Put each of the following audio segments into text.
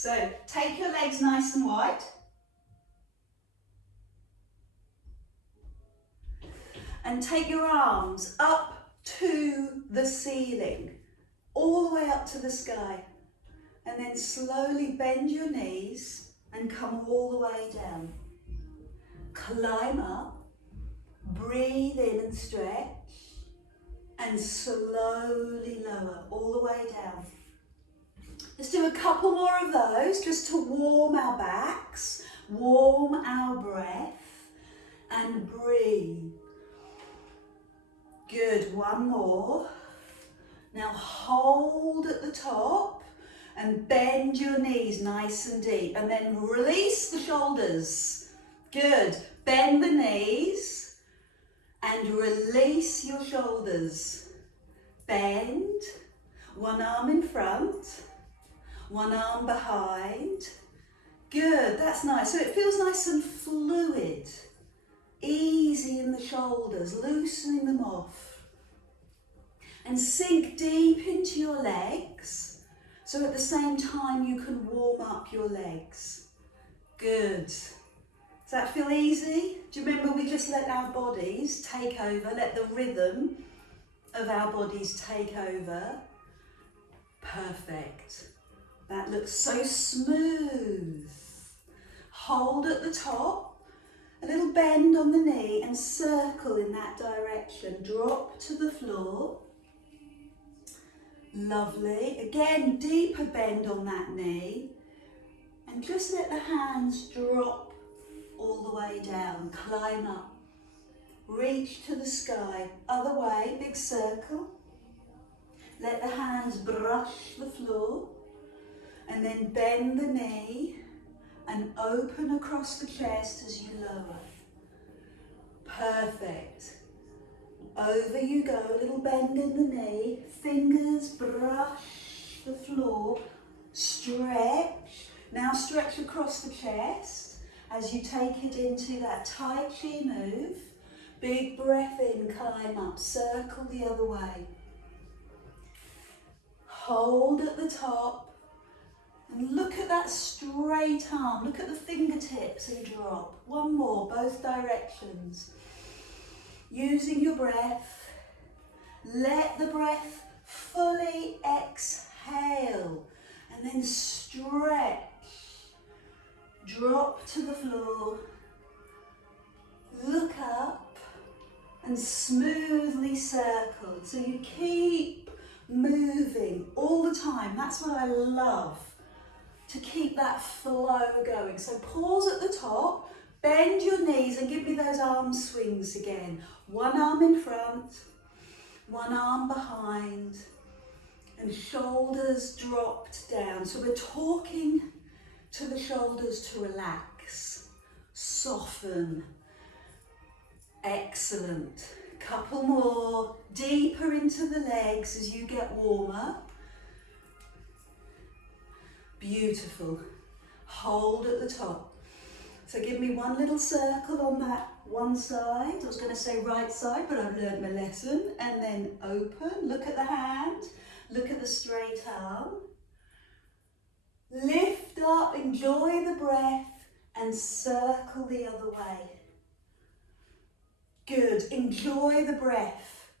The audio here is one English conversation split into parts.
So take your legs nice and wide. And take your arms up to the ceiling, all the way up to the sky. And then slowly bend your knees and come all the way down. Climb up, breathe in and stretch, and slowly lower all the way down. Let's do a couple more of those just to warm our backs, warm our breath, and breathe. Good, one more. Now hold at the top and bend your knees nice and deep, and then release the shoulders. Good, bend the knees and release your shoulders. Bend, one arm in front, one arm behind. Good, that's nice. So it feels nice and fluid. Easy in the shoulders, loosening them off. And sink deep into your legs, so at the same time you can warm up your legs. Good. Does that feel easy? Do you remember we just let our bodies take over, let the rhythm of our bodies take over? Perfect. That looks so smooth. Hold at the top. A little bend on the knee and circle in that direction. Drop to the floor. Lovely. Again, deeper bend on that knee. And just let the hands drop all the way down. Climb up. Reach to the sky. Other way, big circle. Let the hands brush the floor. And then bend the knee. And open across the chest as you lower. Perfect. Over you go, a little bend in the knee. Fingers brush the floor. Stretch. Now stretch across the chest as you take it into that Tai Chi move. Big breath in, climb up, circle the other way. Hold at the top. And look at that straight arm, look at the fingertips and drop. One more, both directions. Using your breath, let the breath fully exhale and then stretch. Drop to the floor, look up and smoothly circle. So you keep moving all the time. That's what I love. To keep that flow going. So pause at the top, bend your knees and give me those arm swings again. One arm in front, one arm behind, and shoulders dropped down. So we're talking to the shoulders to relax, soften. Excellent. Couple more, deeper into the legs as you get warmer. Beautiful. Hold at the top. So give me one little circle on that one side. I was going to say right side, but I've learned my lesson. And then open. Look at the hand. Look at the straight arm. Lift up. Enjoy the breath. And circle the other way. Good. Enjoy the breath.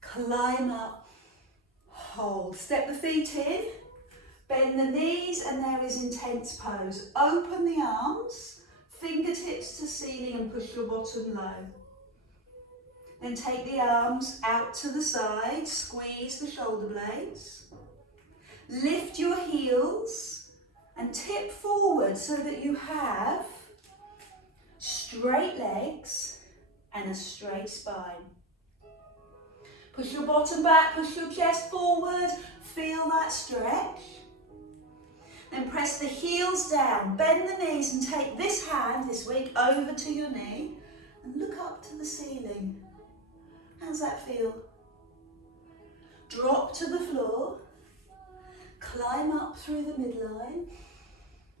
Climb up. Hold. Step the feet in. Bend the knees and there is intense pose. Open the arms, fingertips to ceiling and push your bottom low. Then take the arms out to the side, squeeze the shoulder blades. Lift your heels and tip forward so that you have straight legs and a straight spine. Push your bottom back, push your chest forward, feel that stretch. Then press the heels down, bend the knees and take this hand this week over to your knee and look up to the ceiling. How's that feel? Drop to the floor, climb up through the midline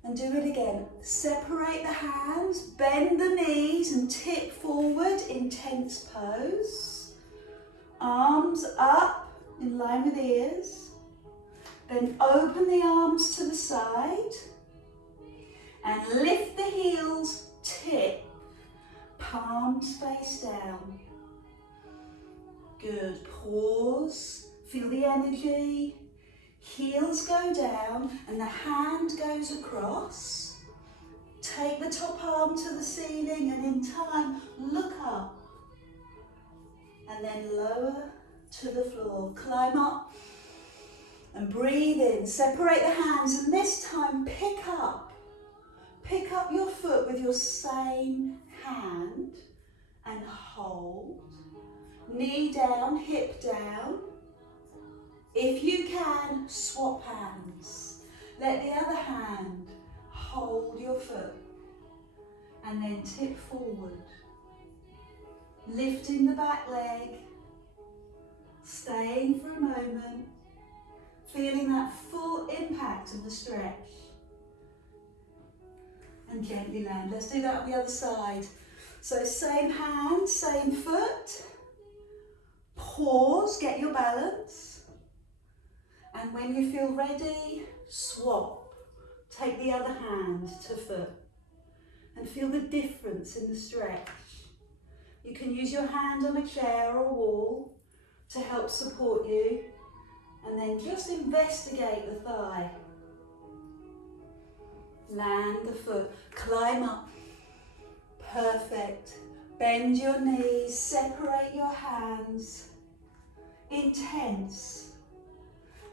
and do it again. Separate the hands, bend the knees and tip forward, intense pose. Arms up in line with ears. Then open the arms to the side and lift the heels, tip, palms face down. Good, pause, feel the energy, heels go down and the hand goes across. Take the top arm to the ceiling and in time, look up and then lower to the floor. Climb up and breathe in, separate the hands and this time pick up your foot with your same hand and hold. Knee down, hip down. If you can, swap hands. Let the other hand hold your foot and then tip forward. Lifting the back leg, staying for a moment, feeling that full impact of the stretch. And gently land. Let's do that on the other side. So same hand, same foot. Pause, get your balance. And when you feel ready, swap. Take the other hand to foot. And feel the difference in the stretch. You can use your hand on a chair or a wall to help support you. And then just investigate the thigh. Land the foot, climb up. Perfect. Bend your knees, separate your hands. Intense.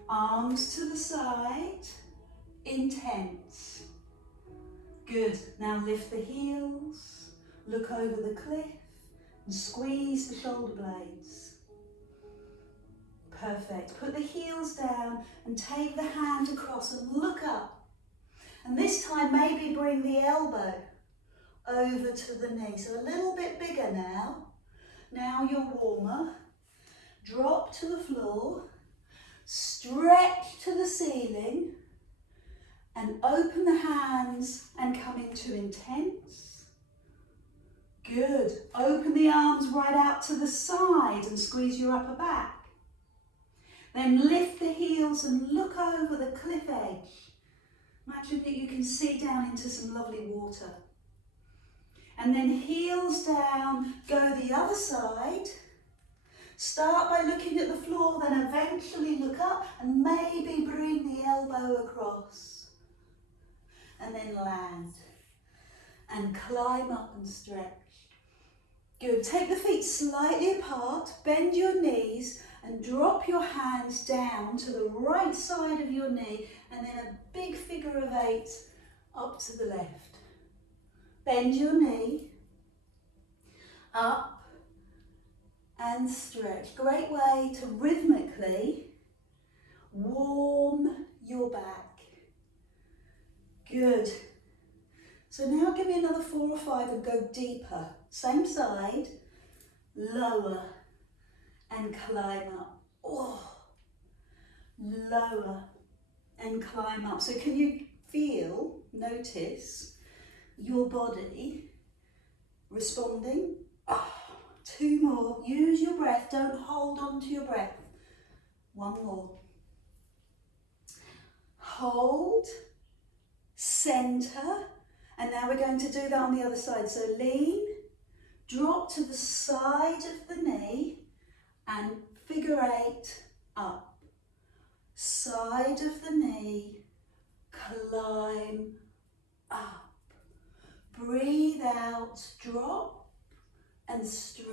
Arms to the side. Intense. Good. Now lift the heels, look over the cliff and squeeze the shoulder blades. Perfect. Put the heels down and take the hand across and look up. And this time maybe bring the elbow over to the knee. So a little bit bigger now. Now you're warmer. Drop to the floor. Stretch to the ceiling. And open the hands and come into intense. Good. Open the arms right out to the side and squeeze your upper back. Then lift the heels and look over the cliff edge. Imagine that you can see down into some lovely water. And then heels down, go the other side. Start by looking at the floor, then eventually look up and maybe bring the elbow across. And then land. And climb up and stretch. Good. Take the feet slightly apart, bend your knees and drop your hands down to the right side of your knee and then a big figure of 8 up to the left. Bend your knee, up and stretch. Great way to rhythmically warm your back. Good. So now give me another 4 or 5 and go deeper. Same side, lower and climb up. Oh, lower and climb up. So can you feel, notice your body responding? Oh, 2 more. Use your breath. Don't hold on to your breath. 1 more. Hold, center, and now we're going to do that on the other side. So lean, drop to the side of the knee and figure 8 up. Side of the knee, climb up. Breathe out, drop and stretch.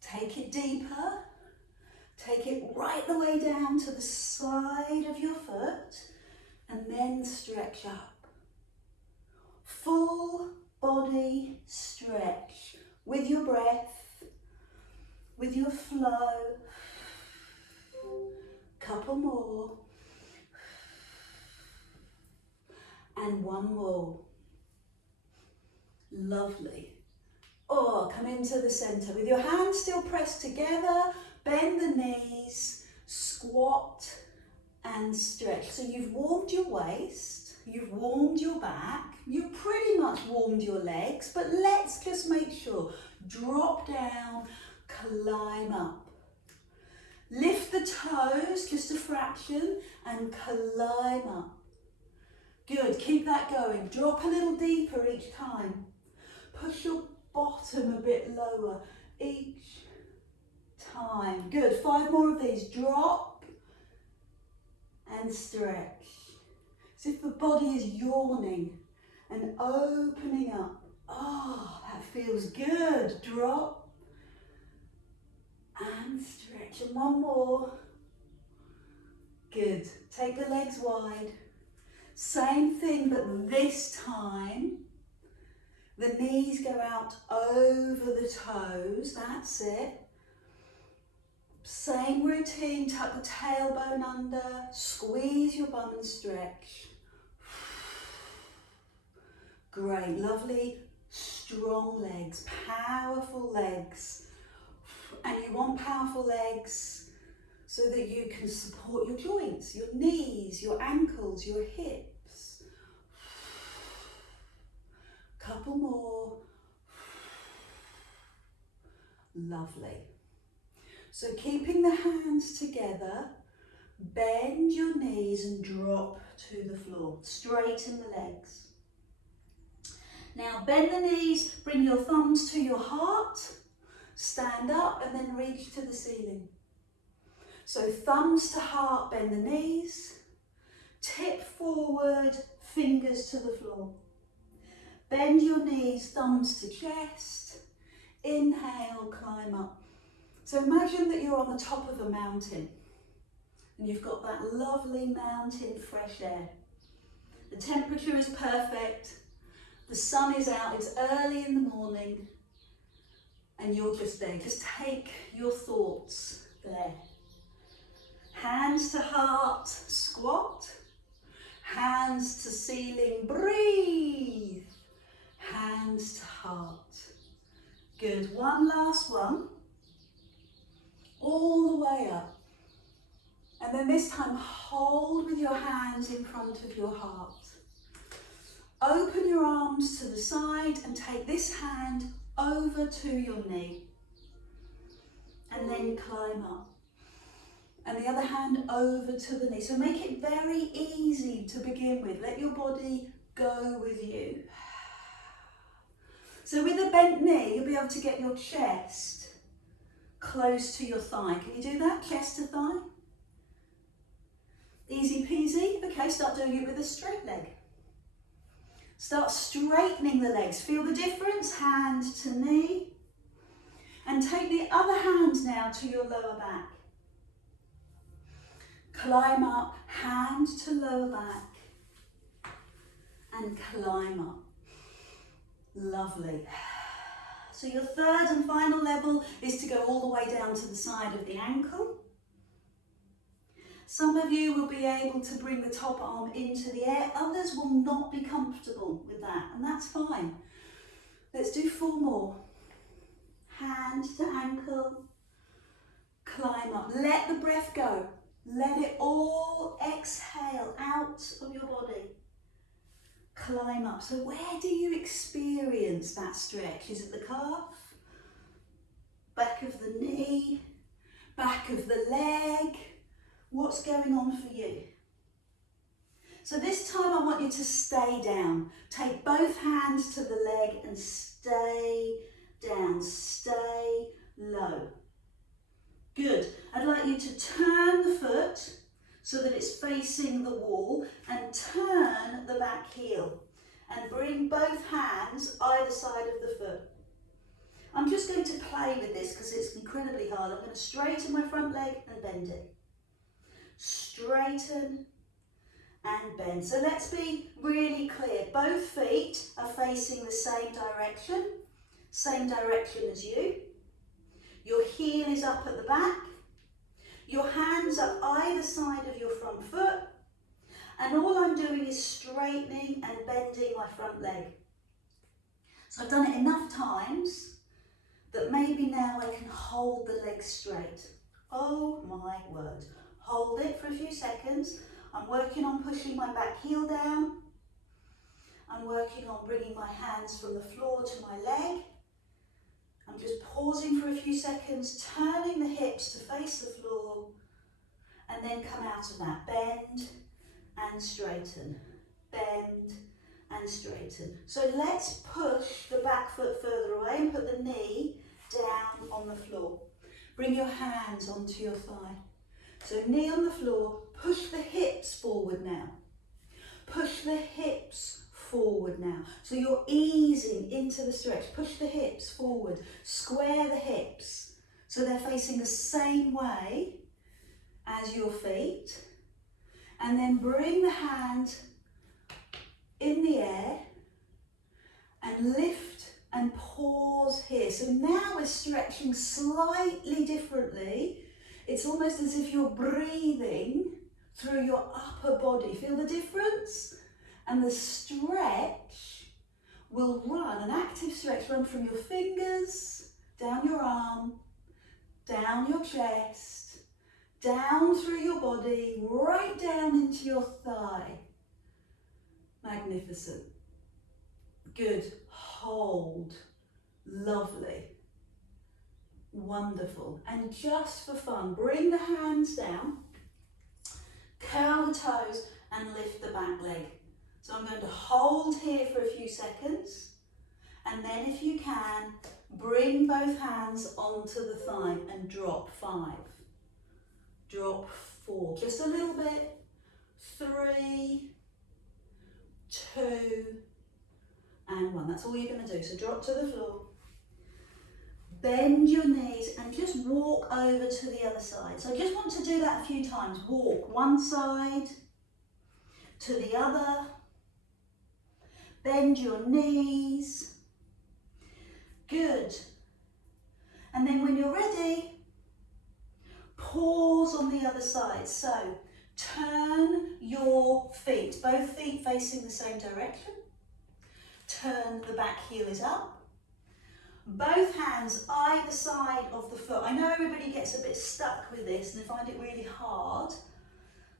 Take it deeper. Take it right the way down to the side of your foot and then stretch up. Full body stretch with your breath, with your flow. Couple more. And 1 more. Lovely. Oh, come into the center with your hands still pressed together. Bend the knees, squat and stretch. So you've warmed your waist, you've warmed your back, you've pretty much warmed your legs, but let's just make sure. Drop down, climb up. Lift the toes just a fraction contraction and climb up. Good, keep that going. Drop a little deeper each time. Push your bottom a bit lower each time. Good, 5 more of these. Drop and stretch. As if the body is yawning and opening up. Oh, that feels good. Drop and stretch. And one more. Good. Take the legs wide. Same thing, but this time the knees go out over the toes. That's it. Same routine. Tuck the tailbone under. Squeeze your bum and stretch. Great. Lovely, strong legs. Powerful legs. And you want powerful legs so that you can support your joints, your knees, your ankles, your hips. Couple more. Lovely. So keeping the hands together, bend your knees and drop to the floor. Straighten the legs. Now bend the knees, bring your thumbs to your heart, stand up and then reach to the ceiling. So thumbs to heart, bend the knees, tip forward, fingers to the floor. Bend your knees, thumbs to chest, inhale, climb up. So imagine that you're on the top of a mountain and you've got that lovely mountain fresh air. The temperature is perfect, the sun is out, it's early in the morning and you're just there. Just take your thoughts there. Hands to heart, squat. Hands to ceiling, breathe. Hands to heart. Good, one last one. All the way up. And then this time hold with your hands in front of your heart. Open your arms to the side and take this hand over to your knee. And then climb up. And the other hand over to the knee. So make it very easy to begin with. Let your body go with you. So with a bent knee, you'll be able to get your chest close to your thigh. Can you do that? Chest to thigh? Easy peasy. Okay, start doing it with a straight leg. Start straightening the legs. Feel the difference? Hand to knee. And take the other hand now to your lower back. Climb up, hand to lower back, and climb up. Lovely. So your third and final level is to go all the way down to the side of the ankle. Some of you will be able to bring the top arm into the air, others will not be comfortable with that, and that's fine. Let's do 4 more. Hand to ankle, climb up. Let the breath go. Let it all exhale out of your body. Climb up. So where do you experience that stretch? Is it the calf? Back of the knee? Back of the leg? What's going on for you? So this time I want you to stay down. Take both hands to the leg and stay down. Stay low. Good. I'd like you to turn the foot so that it's facing the wall and turn the back heel and bring both hands either side of the foot. I'm just going to play with this because it's incredibly hard. I'm going to straighten my front leg and bend it. Straighten and bend. So let's be really clear. Both feet are facing the same direction as you. Your heel is up at the back. Your hands are either side of your front foot. And all I'm doing is straightening and bending my front leg. So I've done it enough times that maybe now I can hold the leg straight. Oh my word. Hold it for a few seconds. I'm working on pushing my back heel down. I'm working on bringing my hands from the floor to my leg. I'm just pausing for a few seconds, turning the hips to face the floor, and then come out of that. Bend and straighten, bend and straighten. So let's push the back foot further away and put the knee down on the floor. Bring your hands onto your thigh. So knee on the floor, push the hips forward now. Push the hips forward now. So you're easing into the stretch. Push the hips forward, square the hips so they're facing the same way as your feet. And then bring the hand in the air and lift and pause here. So now we're stretching slightly differently. It's almost as if you're breathing through your upper body. Feel the difference? And the stretch will run, an active stretch, run from your fingers, down your arm, down your chest, down through your body, right down into your thigh. Magnificent. Good. Hold. Lovely. Wonderful. And just for fun, bring the hands down, curl the toes and lift the back leg. So I'm going to hold here for a few seconds, and then if you can, bring both hands onto the thigh and drop 5. Drop 4, just a little bit. 3, 2, and 1. That's all you're going to do. So drop to the floor. Bend your knees and just walk over to the other side. So I just want to do that a few times. Walk one side to the other. Bend your knees. Good. And then when you're ready, pause on the other side. So turn your feet, both feet facing the same direction. Turn the back heel is up. Both hands either side of the foot. I know everybody gets a bit stuck with this and they find it really hard.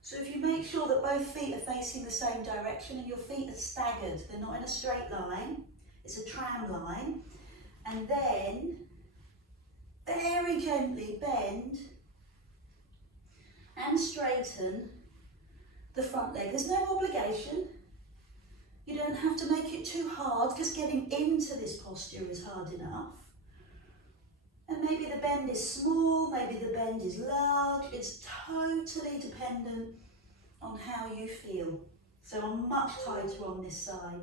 So if you make sure that both feet are facing the same direction and your feet are staggered, they're not in a straight line, it's a tram line. And then very gently bend and straighten the front leg. There's no obligation. You don't have to make it too hard. Just getting into this posture is hard enough. And maybe the bend is small, maybe the bend is large. It's totally dependent on how you feel. So I'm much tighter on this side.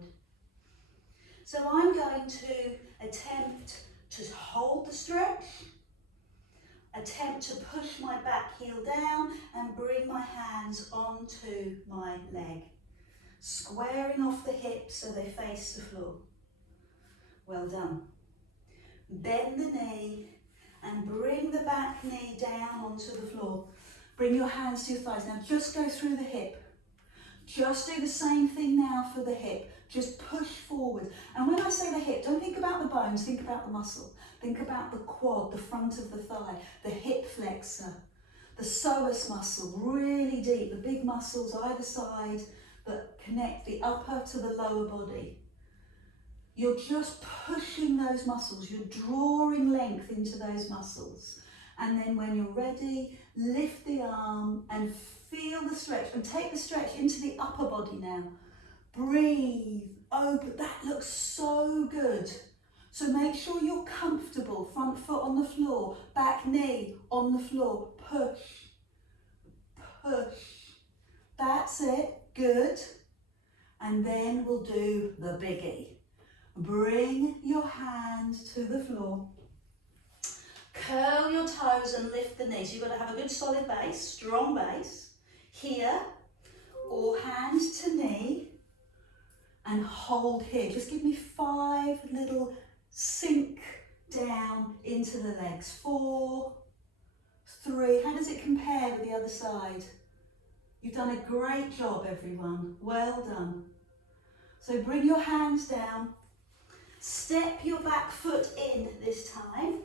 So I'm going to attempt to hold the stretch, attempt to push my back heel down and bring my hands onto my leg, squaring off the hips so they face the floor. Well done. Bend the knee and bring the back knee down onto the floor. Bring your hands to your thighs. Now just go through the hip. Just do the same thing now for the hip. Just push forward. And when I say the hip, don't think about the bones, think about the muscle. Think about the quad, the front of the thigh, the hip flexor, the psoas muscle, really deep, the big muscles either side that connect the upper to the lower body. You're just pushing those muscles, you're drawing length into those muscles. And then when you're ready, lift the arm and feel the stretch and take the stretch into the upper body now. Breathe, open, that looks so good. So make sure you're comfortable, front foot on the floor, back knee on the floor, push, push. That's it, good. And then we'll do the biggie. Bring your hand to the floor. Curl your toes and lift the knees. You've got to have a good solid base, strong base. Here, or hand to knee, and hold here. Just give me 5 little sink down into the legs. 4, 3. How does it compare with the other side? You've done a great job, everyone. Well done. So bring your hands down. Step your back foot in this time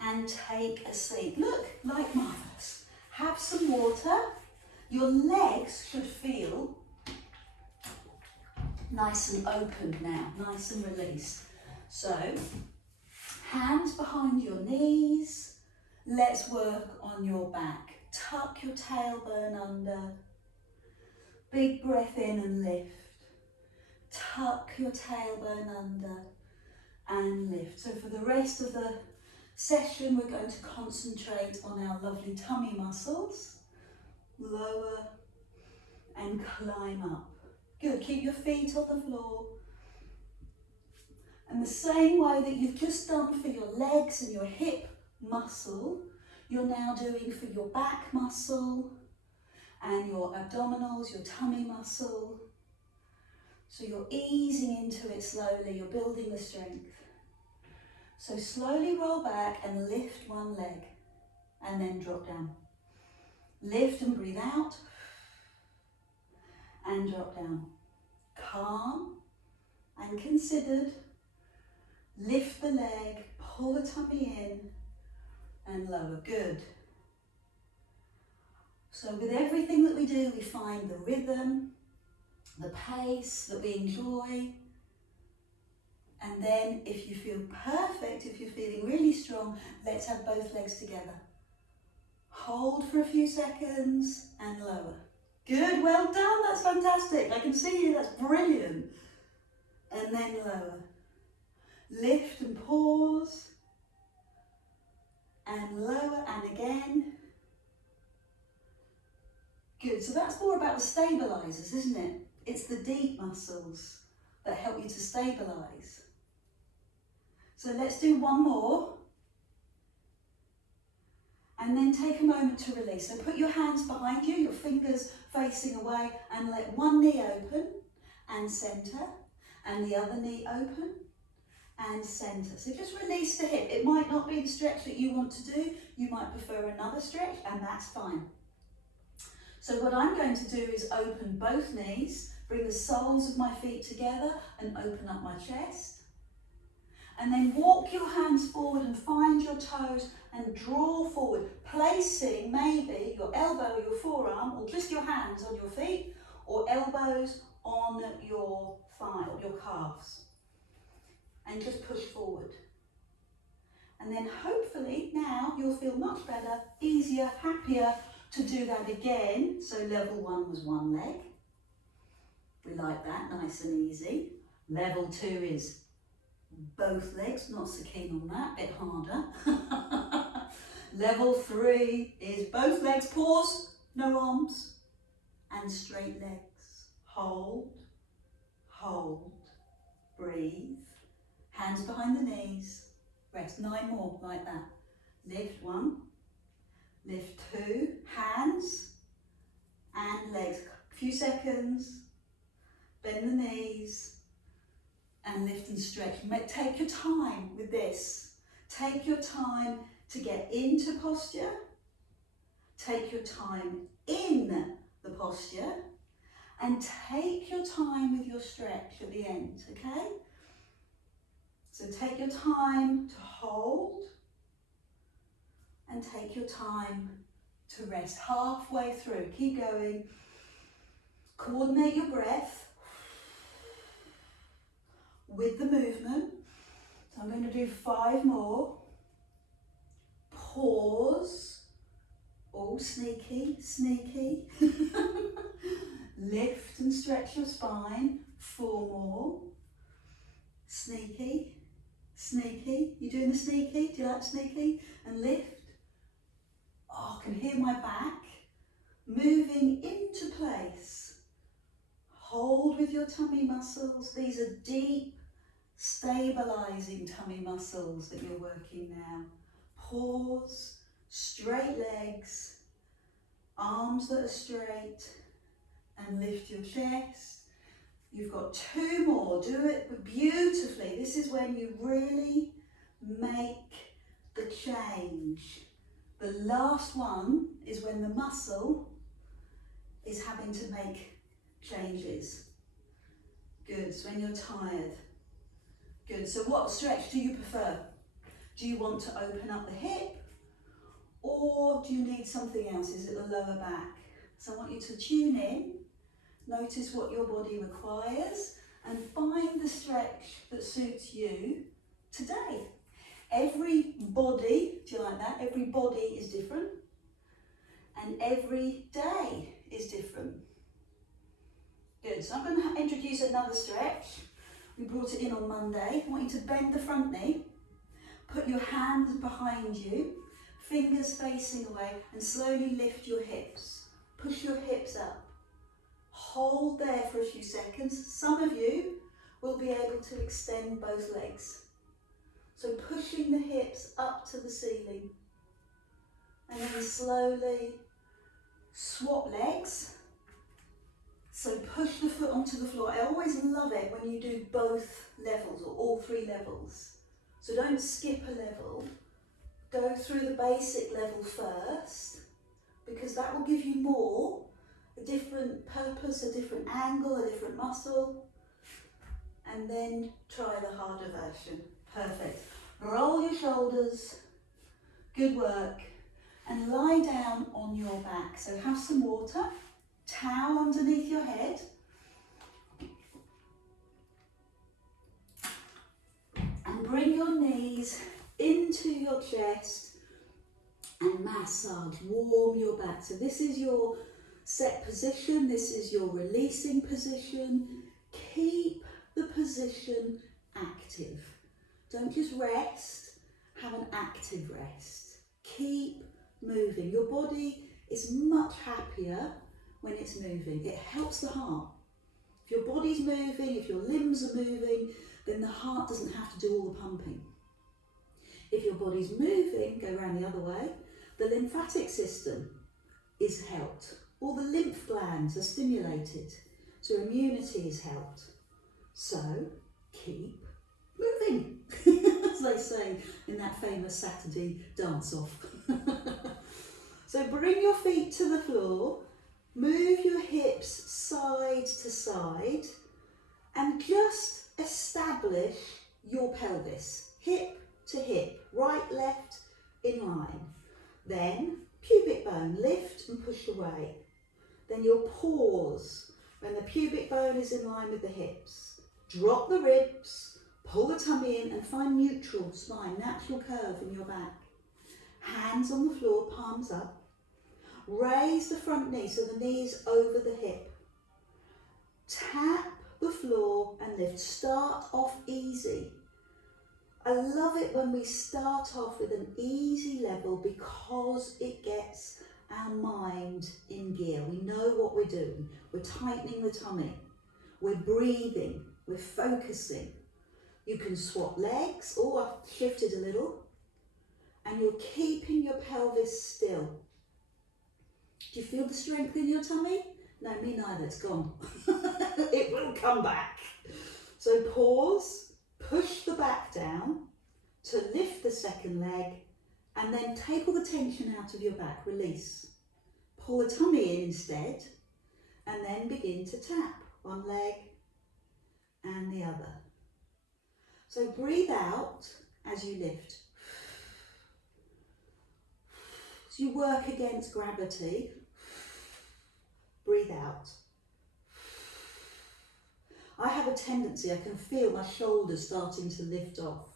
and take a seat. Look, like mothers. Have some water. Your legs should feel nice and open now, nice and released. So, hands behind your knees. Let's work on your back. Tuck your tailbone under. Big breath in and lift. Tuck your tailbone under and lift. So for the rest of the session, we're going to concentrate on our lovely tummy muscles. Lower and climb up. Good, keep your feet on the floor. And the same way that you've just done for your legs and your hip muscle, you're now doing for your back muscle and your abdominals, your tummy muscle. So you're easing into it slowly, you're building the strength. So slowly roll back and lift one leg and then drop down. Lift and breathe out and drop down. Calm and considered. Lift the leg, pull the tummy in and lower. Good. So with everything that we do, we find the rhythm, the pace that we enjoy. And then if you feel perfect, if you're feeling really strong, let's have both legs together. Hold for a few seconds and lower. Good, well done, that's fantastic. I can see you, that's brilliant. And then lower. Lift and pause. And lower and again. Good, so that's more about the stabilisers, isn't it? It's the deep muscles that help you to stabilise. So let's do one more. And then take a moment to release. So put your hands behind you, your fingers facing away, and let one knee open and centre, and the other knee open and centre. So just release the hip. It might not be the stretch that you want to do. You might prefer another stretch, and that's fine. So what I'm going to do is open both knees, bring the soles of my feet together and open up my chest. And then walk your hands forward and find your toes and draw forward, placing maybe your elbow, your forearm, or just your hands on your feet, or elbows on your thigh or your calves. And just push forward. And then hopefully now you'll feel much better, easier, happier to do that again. So level 1 was one leg. We like that, nice and easy. Level 2 is both legs, not so keen on that, bit harder. Level 3 is both legs, pause, no arms, and straight legs. Hold, hold, breathe, hands behind the knees, rest, 9 more like that. Lift 1, lift 2, hands and legs, a few seconds, bend the knees, and lift and stretch. Take your time with this. Take your time to get into posture. Take your time in the posture. And take your time with your stretch at the end, okay? So take your time to hold. And take your time to rest halfway through. Keep going. Coordinate your breath with the movement. So I'm going to do 5 more. Pause. Oh, sneaky, sneaky. Lift and stretch your spine. 4 more. Sneaky, sneaky. You doing the sneaky? Do you like sneaky? And lift. Oh, I can hear my back moving into place. Hold with your tummy muscles. These are deep, stabilising tummy muscles that you're working now. Pause, straight legs, arms that are straight, and lift your chest. You've got 2 more. Do it beautifully. This is when you really make the change. The last one is when the muscle is having to make changes. Good, so when you're tired. Good, so what stretch do you prefer? Do you want to open up the hip, or do you need something else? Is it the lower back? So I want you to tune in, notice what your body requires, and find the stretch that suits you today. Every body, do you like that? Every body is different. and every day is different. Good, so I'm going to introduce another stretch. We brought it in on Monday. I want you to bend the front knee, put your hands behind you, fingers facing away, and slowly lift your hips. Push your hips up. Hold there for a few seconds. Some of you will be able to extend both legs. So pushing the hips up to the ceiling. And then slowly swap legs. So push the foot onto the floor. I always love it when you do both levels or all three levels. So don't skip a level. Go through the basic level first, because that will give you more, a different purpose, a different angle, a different muscle, and then try the harder version. Perfect. Roll your shoulders. Good work. And lie down on your back. So have some water. Towel underneath your head. And bring your knees into your chest and massage, warm your back. So this is your set position, this is your releasing position. Keep the position active. Don't just rest, have an active rest. Keep moving. Your body is much happier when it's moving. It helps the heart. If your body's moving, if your limbs are moving, then the heart doesn't have to do all the pumping. If your body's moving, go around the other way, the lymphatic system is helped. All the lymph glands are stimulated, so immunity is helped. So keep moving, as they say in that famous Saturday dance-off. So bring your feet to the floor, move your hips side to side, and just establish your pelvis, hip to hip, right, left, in line. Then pubic bone, lift and push away. Then you'll pause when the pubic bone is in line with the hips. Drop the ribs, pull the tummy in and find neutral spine, natural curve in your back. Hands on the floor, palms up. Raise the front knee so the knee's over the hip. Tap the floor and lift. Start off easy. I love it when we start off with an easy level because it gets our mind in gear. We know what we're doing. We're tightening the tummy. We're breathing. We're focusing. You can swap legs. Oh, I've shifted a little. And you're keeping your pelvis still. Do you feel the strength in your tummy? No, me neither, it's gone. It will come back. So pause, push the back down to lift the second leg, and then take all the tension out of your back, release. Pull the tummy in instead, and then begin to tap one leg and the other. So breathe out as you lift. So you work against gravity. Breathe out. I have a tendency, I can feel my shoulders starting to lift off.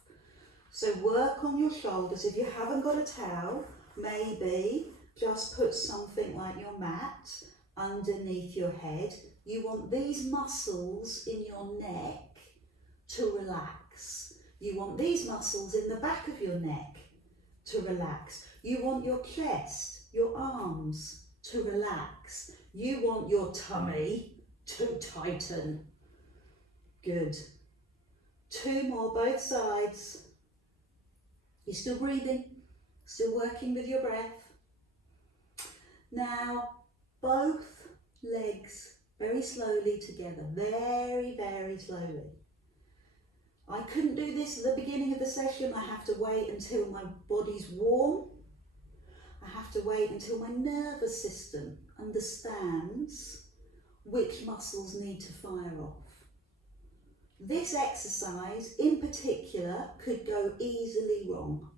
So work on your shoulders. If you haven't got a towel, maybe just put something like your mat underneath your head. You want these muscles in your neck to relax. You want these muscles in the back of your neck to relax. You want your chest, your arms to relax. You want your tummy to tighten. Good. 2 more, both sides. You're still breathing, still working with your breath. Now, both legs very slowly together, very, very slowly. I couldn't do this at the beginning of the session. I have to wait until my body's warm. I have to wait until my nervous system understands which muscles need to fire off. This exercise in particular could go easily wrong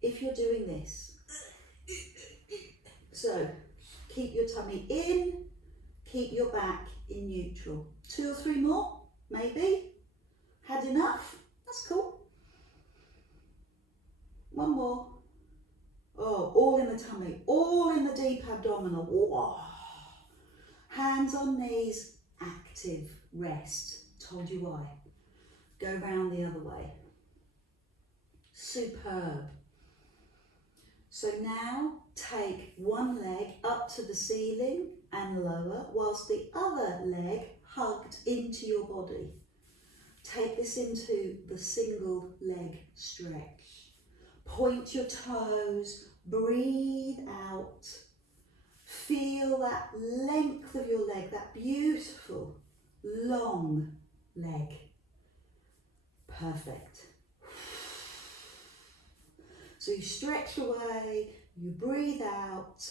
if you're doing this. So keep your tummy in, keep your back in neutral. 2 or 3 more, maybe. Had enough? That's cool. 1 more. Oh, all in the tummy, all in the deep abdominal. Whoa. Hands on knees, active, rest. Told you why. Go round the other way. Superb. So now take one leg up to the ceiling and lower, whilst the other leg hugged into your body. Take this into the single leg stretch. Point your toes, breathe out. Feel that length of your leg, that beautiful long leg. Perfect. So you stretch away, you breathe out,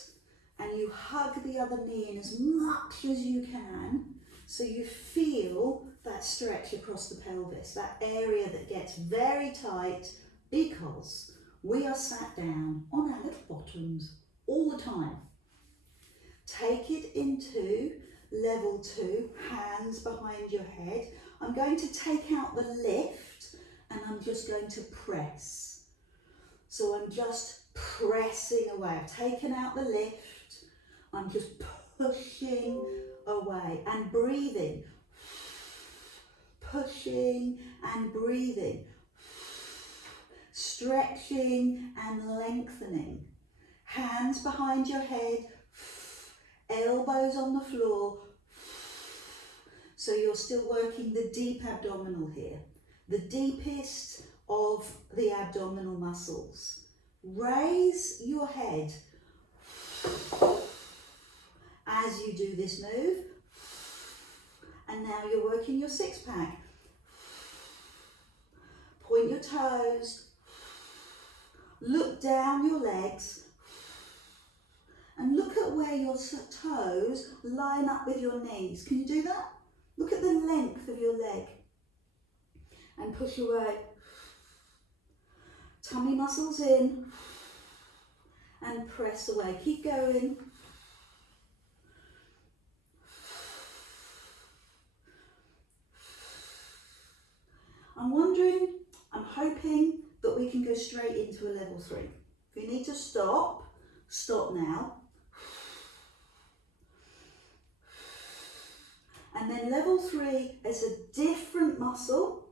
and you hug the other knee in as much as you can, so you feel that stretch across the pelvis, that area that gets very tight because we are sat down on our little bottoms all the time. Take it into level 2, hands behind your head. I'm going to take out the lift and I'm just going to press. So I'm just pressing away. I've taken out the lift. I'm just pushing away and breathing. Pushing and breathing. Stretching and lengthening. Hands behind your head. Elbows on the floor. So you're still working the deep abdominal here. The deepest of the abdominal muscles. Raise your head as you do this move. And now you're working your six-pack. Point your toes. Look down your legs. And look at where your toes line up with your knees. Can you do that? Look at the length of your leg. And push away. Tummy muscles in. And press away. Keep going. I'm hoping that we can go straight into a level 3. If you need to stop, stop now. And then level 3 is a different muscle.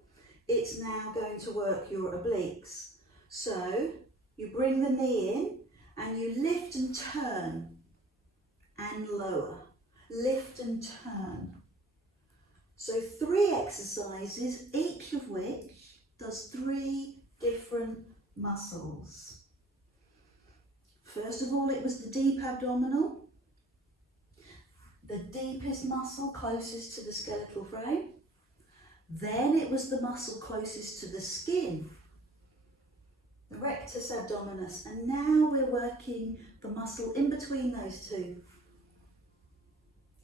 It's now going to work your obliques. So you bring the knee in and you lift and turn and lower. Lift and turn. So 3 exercises, each of which does 3 different muscles. First of all, it was the deep abdominal, the deepest muscle closest to the skeletal frame. Then it was the muscle closest to the skin, the rectus abdominis, and now we're working the muscle in between those two.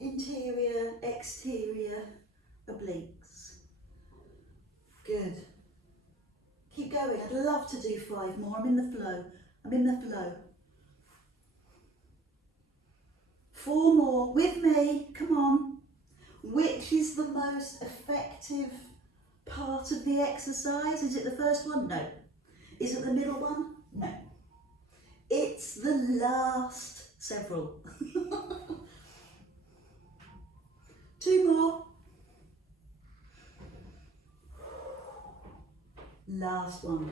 Interior, exterior, obliques. Good. Keep going. I'd love to do 5 more. I'm in the flow. I'm in the flow. 4 more with me. Come on. Which is the most effective part of the exercise? Is it the first one? No. Is it the middle one? No. It's the last several. 2 more. Last one.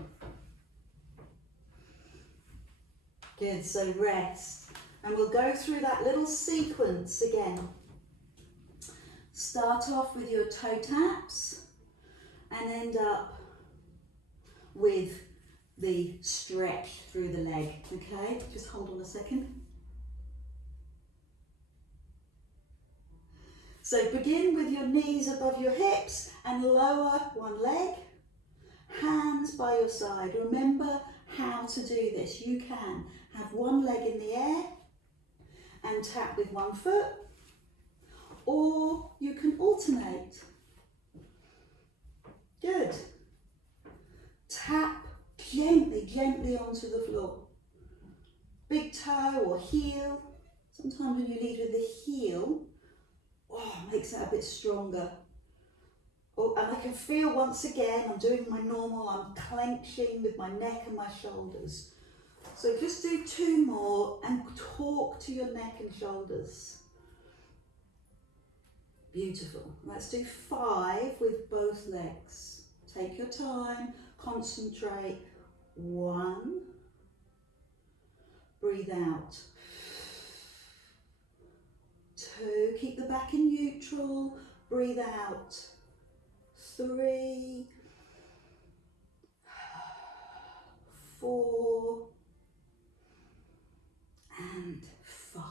Good, so rest. And we'll go through that little sequence again. Start off with your toe taps and end up with the stretch through the leg, okay? Just hold on a second. So begin with your knees above your hips and lower one leg. Hands by your side. Remember how to do this. You can have one leg in the air and tap with one foot, or you can alternate. Good. Tap gently, gently onto the floor. Big toe or heel. Sometimes when you lead with the heel, makes it a bit stronger. Oh, and I can feel once again, I'm doing my normal, I'm clenching with my neck and my shoulders. So just do 2 more and talk to your neck and shoulders. Beautiful. Let's do 5 with both legs. Take your time, concentrate. 1, breathe out. 2, keep the back in neutral, breathe out. 3, 4, and 5.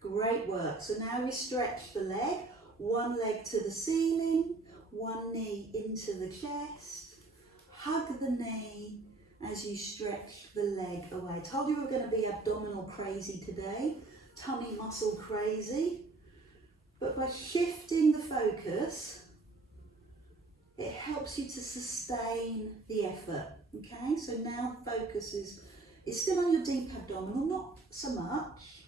Great work. So now we stretch the leg, 1 leg to the ceiling, 1 knee into the chest. Hug the knee as you stretch the leg away. I told you we were going to be abdominal crazy today, tummy muscle crazy. But by shifting the focus, it helps you to sustain the effort. Okay, so now focus is still on your deep abdominal, not so much,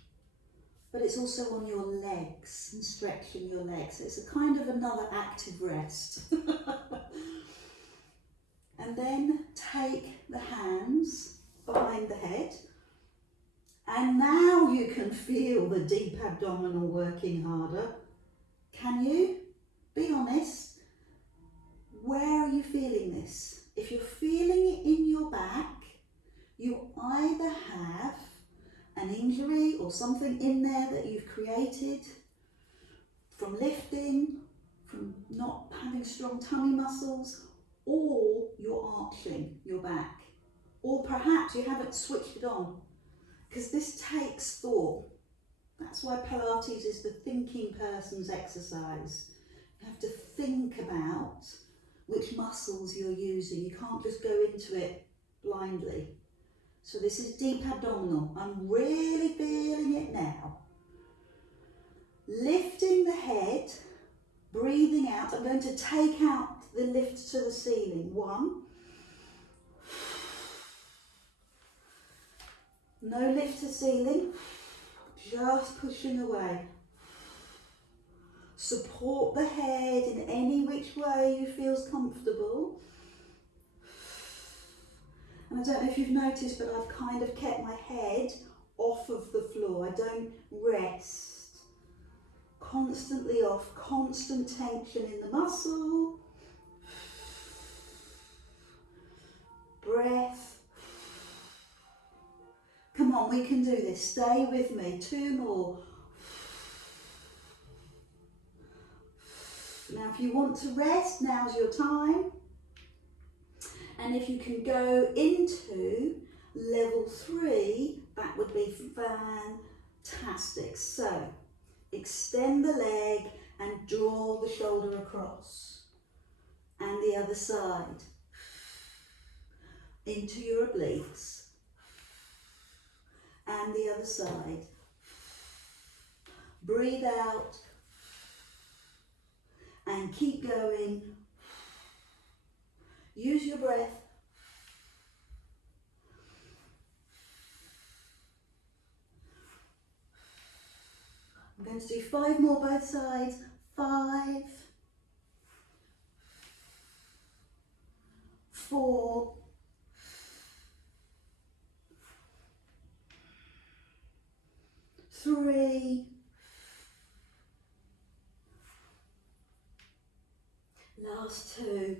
but it's also on your legs and stretching your legs. So it's a kind of another active rest. And then take the hands behind the head. And now you can feel the deep abdominal working harder. Can you? Be honest. Where are you feeling this? If you're feeling it in your back, you either have an injury or something in there that you've created from lifting, from not having strong tummy muscles, or you're arching your back. Or perhaps you haven't switched it on, because this takes thought. That's why Pilates is the thinking person's exercise. You have to think about which muscles you're using. You can't just go into it blindly. So this is deep abdominal. I'm really feeling it now. Lifting the head, breathing out. I'm going to take out the lift to the ceiling. 1. No lift to ceiling, just pushing away. Support the head in any which way you feel comfortable. And I don't know if you've noticed, but I've kind of kept my head off of the floor. I don't rest. Constantly off, constant tension in the muscle. Breath. Come on, we can do this. Stay with me. 2 more. Now, if you want to rest, now's your time. And if you can go into level 3, that would be fantastic. So, extend the leg and draw the shoulder across. And the other side. Into your obliques. And the other side. Breathe out. And keep going. Use your breath. I'm going to do 5 more both sides. 5, 4, 3, last 2,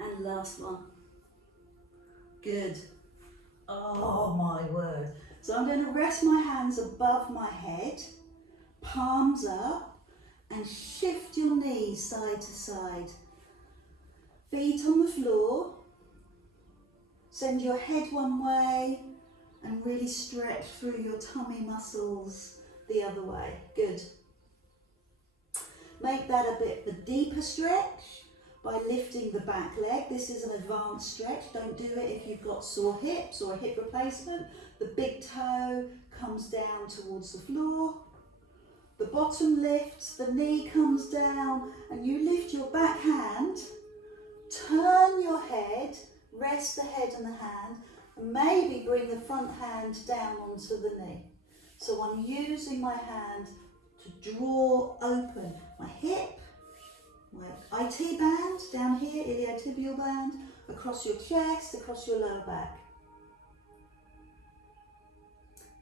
and last 1. Good. Oh my word. So I'm going to rest my hands above my head, palms up, and shift your knees side to side. Feet on the floor. Send your head one way and really stretch through your tummy muscles the other way. Good. Make that a bit of a deeper stretch by lifting the back leg. This is an advanced stretch. Don't do it if you've got sore hips or a hip replacement. The big toe comes down towards the floor. The bottom lifts, the knee comes down, and you lift your back hand, turn your head, rest the head and the hand, and maybe bring the front hand down onto the knee. So I'm using my hand to draw open my hip, my IT band down here, iliotibial band, across your chest, across your lower back.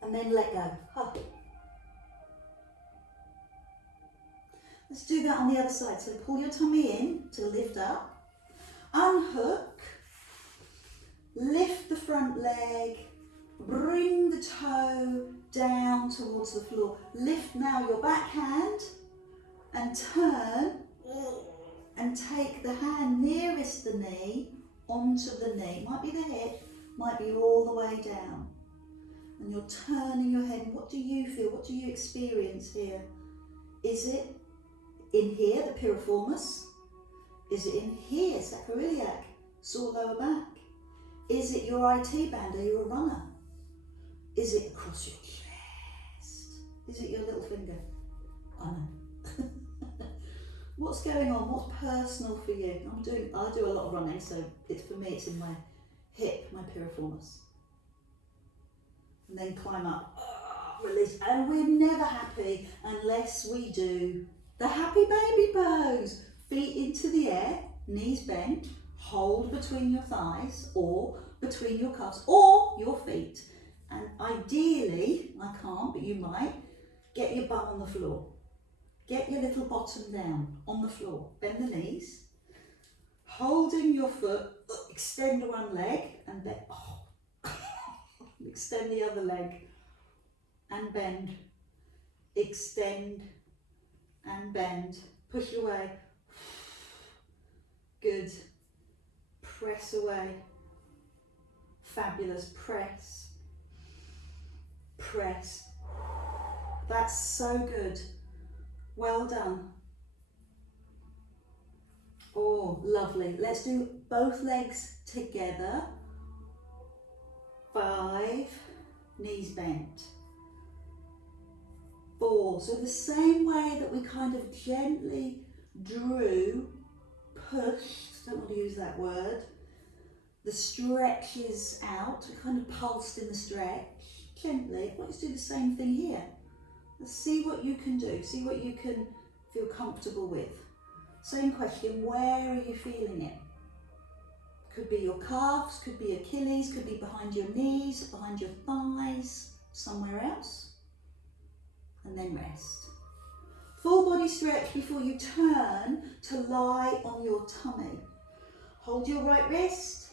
And then let go. Huh. Let's do that on the other side. So pull your tummy in to lift up, unhook, lift the front leg, bring the toe down towards the floor. Lift now your back hand and turn and take the hand nearest the knee onto the knee. Might be the hip, might be all the way down. And you're turning your head. What do you feel? What do you experience here? Is it in here, the piriformis? Is it in here, sacroiliac, sore lower back? Is it your IT band? Are you a runner? Is it across your chest? Is it your little finger? I know. What's going on? What's personal for you? I do a lot of running, so for me it's in my hip, my piriformis. And then climb up, release. And we're never happy unless we do the happy baby pose. Feet into the air, knees bent, hold between your thighs or between your calves or your feet. And ideally, I can't, but you might, get your bum on the floor. Get your little bottom down on the floor. Bend the knees. Holding your foot, extend one leg and then extend the other leg and bend. Extend and bend. Push away. Good. Press away. Fabulous. Press. Press. That's so good. Well done. Oh, lovely. Let's do both legs together. 5, knees bent. 4. So the same way that we kind of gently drew, pushed, don't want to use that word, the stretches out, we kind of pulsed in the stretch, gently. I want you to do the same thing here. Let's see what you can do, see what you can feel comfortable with. Same question, where are you feeling it? Could be your calves, could be Achilles, could be behind your knees, behind your thighs, somewhere else. And then rest. Full body stretch before you turn to lie on your tummy. Hold your right wrist,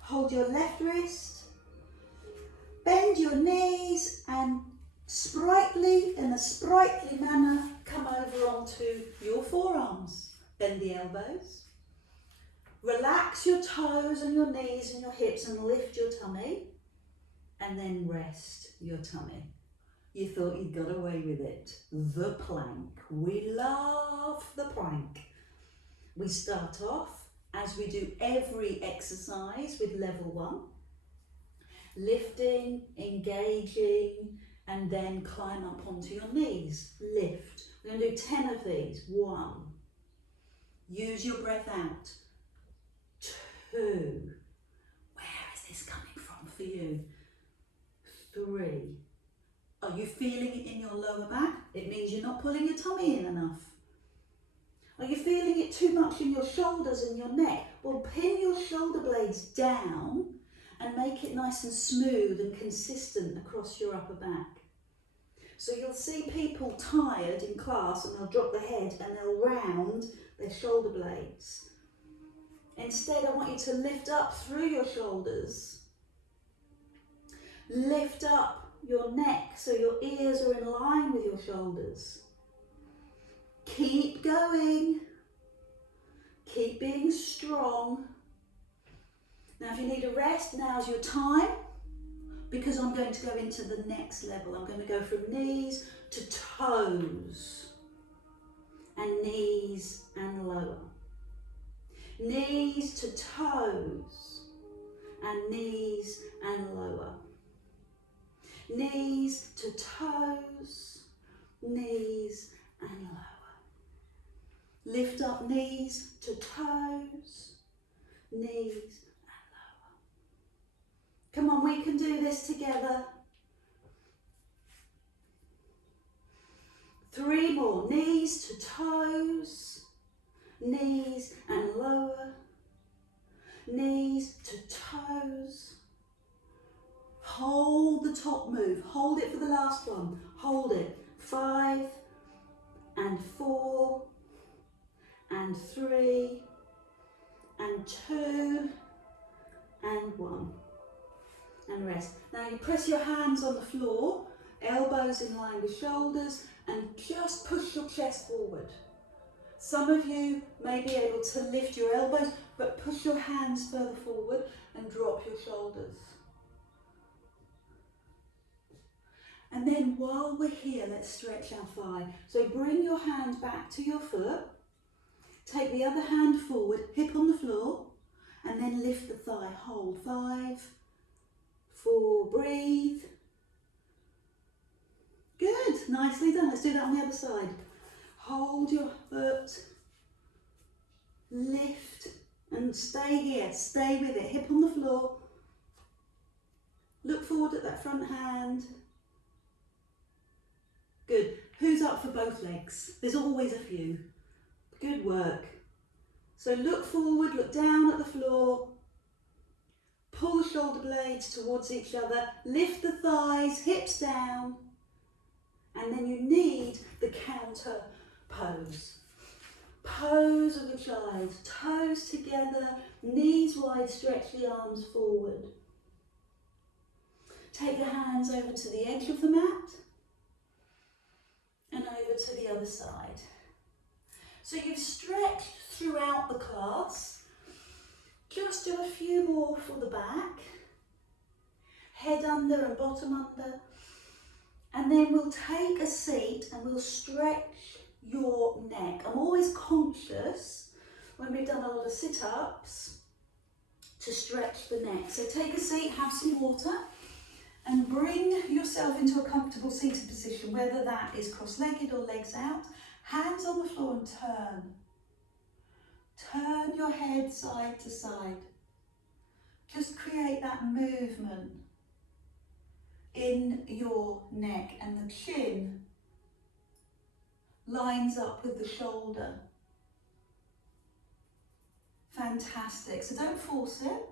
hold your left wrist, bend your knees and in a sprightly manner, come over onto your forearms. Bend the elbows. Relax your toes and your knees and your hips and lift your tummy. And then rest your tummy. You thought you'd got away with it. The plank. We love the plank. We start off, as we do every exercise, with level 1. Lifting, engaging, and then climb up onto your knees. Lift. We're going to do 10 of these. 1. Use your breath out. 2. Where is this coming from for you? 3. Are you feeling it in your lower back? It means you're not pulling your tummy in enough. Are you feeling it too much in your shoulders and your neck? Well, pin your shoulder blades down and make it nice and smooth and consistent across your upper back. So you'll see people tired in class and they'll drop the head and they'll round their shoulder blades. Instead, I want you to lift up through your shoulders. Lift up your neck so your ears are in line with your shoulders. Keep going. Keep being strong. Now if you need a rest, now's your time, because I'm going to go into the next level. I'm going to go from knees to toes and knees and lower. Knees to toes and knees and lower. Knees to toes, knees and lower. Lift up knees to toes, knees and lower. Come on, we can do this together. 3 more. Knees to toes, knees and lower, knees to toes. Hold the top move, hold it for the last one, hold it. 5 and 4 and 3 and 2 and 1. And rest. Now you press your hands on the floor, elbows in line with shoulders, and just push your chest forward. Some of you may be able to lift your elbows, but push your hands further forward and drop your shoulders. And then while we're here, let's stretch our thigh. So bring your hand back to your foot, take the other hand forward, hip on the floor, and then lift the thigh. Hold. 5, 4, breathe. Good, nicely done. Let's do that on the other side. Hold your foot, lift, and stay here. Stay with it. Hip on the floor. Look forward at that front hand. Good. Who's up for both legs? There's always a few. Good work. So look forward, look down at the floor. Pull the shoulder blades towards each other. Lift the thighs, hips down. And then you need the counter pose. Pose of a child. Toes together, knees wide, stretch the arms forward. Take your hands over to the edge of the mat and over to the other side. So you've stretched throughout the class. Just do a few more for the back. Head under and bottom under. And then we'll take a seat and we'll stretch your neck. I'm always conscious when we've done a lot of sit-ups to stretch the neck. So take a seat, have some water, and bring yourself into a comfortable seated position, whether that is cross-legged or legs out. Hands on the floor and turn. Turn your head side to side. Just create that movement in your neck, and the chin lines up with the shoulder. Fantastic. So don't force it.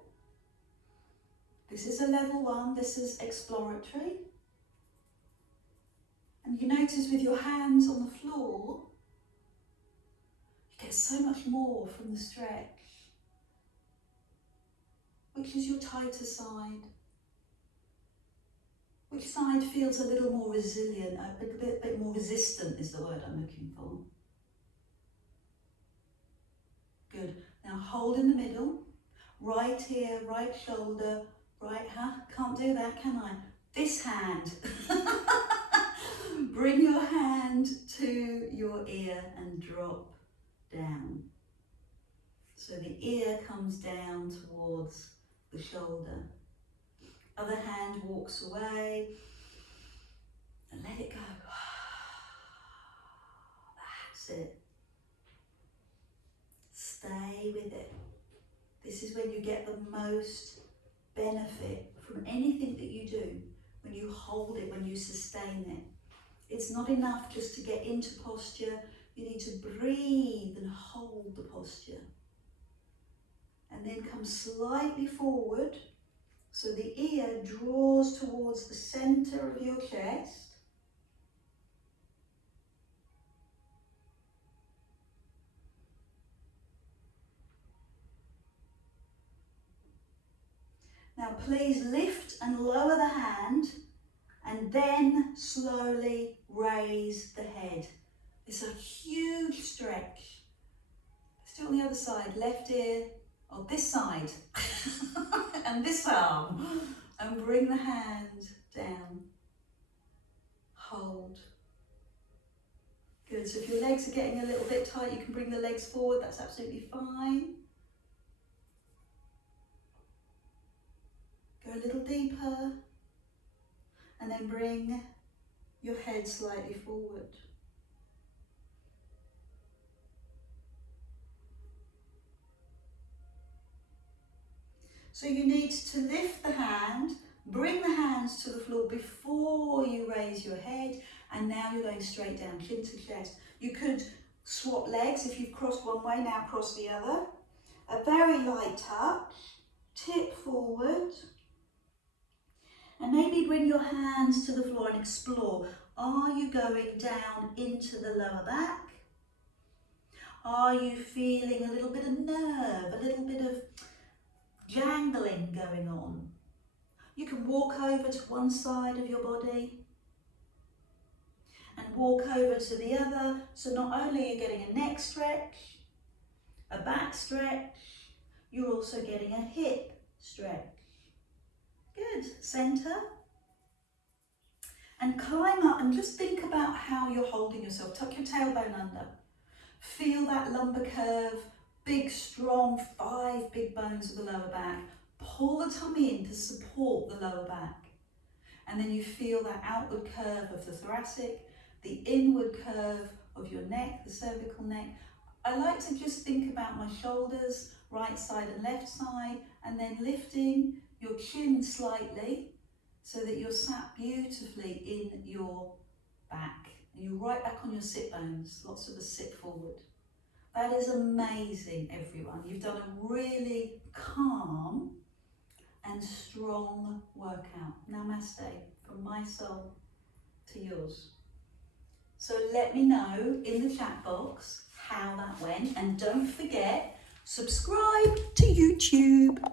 This is a level 1, this is exploratory. And you notice with your hands on the floor, you get so much more from the stretch. Which is your tighter side? Which side feels a little more resilient, a bit more resistant is the word I'm looking for. Good. Now hold in the middle. Right ear, right shoulder, right hand. Can't do that, can I? This hand. Bring your hand to your ear and drop down. So the ear comes down towards the shoulder. Other hand walks away and let it go. That's it. Stay with it. This is when you get the most benefit from anything that you do, when you hold it, when you sustain it. It's not enough just to get into posture. You need to breathe and hold the posture. And then come slightly forward so the ear draws towards the center of your chest. Now please lift and lower the hand and then slowly raise the head. It's a huge stretch. Let's do it on the other side. Left ear, or this side, and this arm. And bring the hand down. Hold. Good, so if your legs are getting a little bit tight, you can bring the legs forward, that's absolutely fine. Go a little deeper, and then bring your head slightly forward. So you need to lift the hand, bring the hands to the floor before you raise your head, and now you're going straight down, chin to chest. You could Swap legs. If you've crossed one way, now cross the other. A very light touch. Tip forward. And maybe bring your hands to the floor and explore. Are you going down into the lower back? Are you feeling a little bit of nerve, a little bit of jangling going on? You can walk over to one side of your body and walk over to the other. So not only are you getting a neck stretch, a back stretch, you're also getting a hip stretch. Good. Center. And climb up and just think about how you're holding yourself. Tuck your tailbone under. Feel that lumbar curve, big, strong, 5 big bones of the lower back. Pull the tummy in to support the lower back. And then you feel that outward curve of the thoracic, the inward curve of your neck, the cervical neck. I like to just think about my shoulders, right side and left side, and then lifting your chin slightly so that you're sat beautifully in your back. And you're right back on your sit bones, lots of the sit forward. That is amazing, everyone. You've done a really calm and strong workout. Namaste, from my soul to yours. So let me know in the chat box how that went, and don't forget, subscribe to YouTube.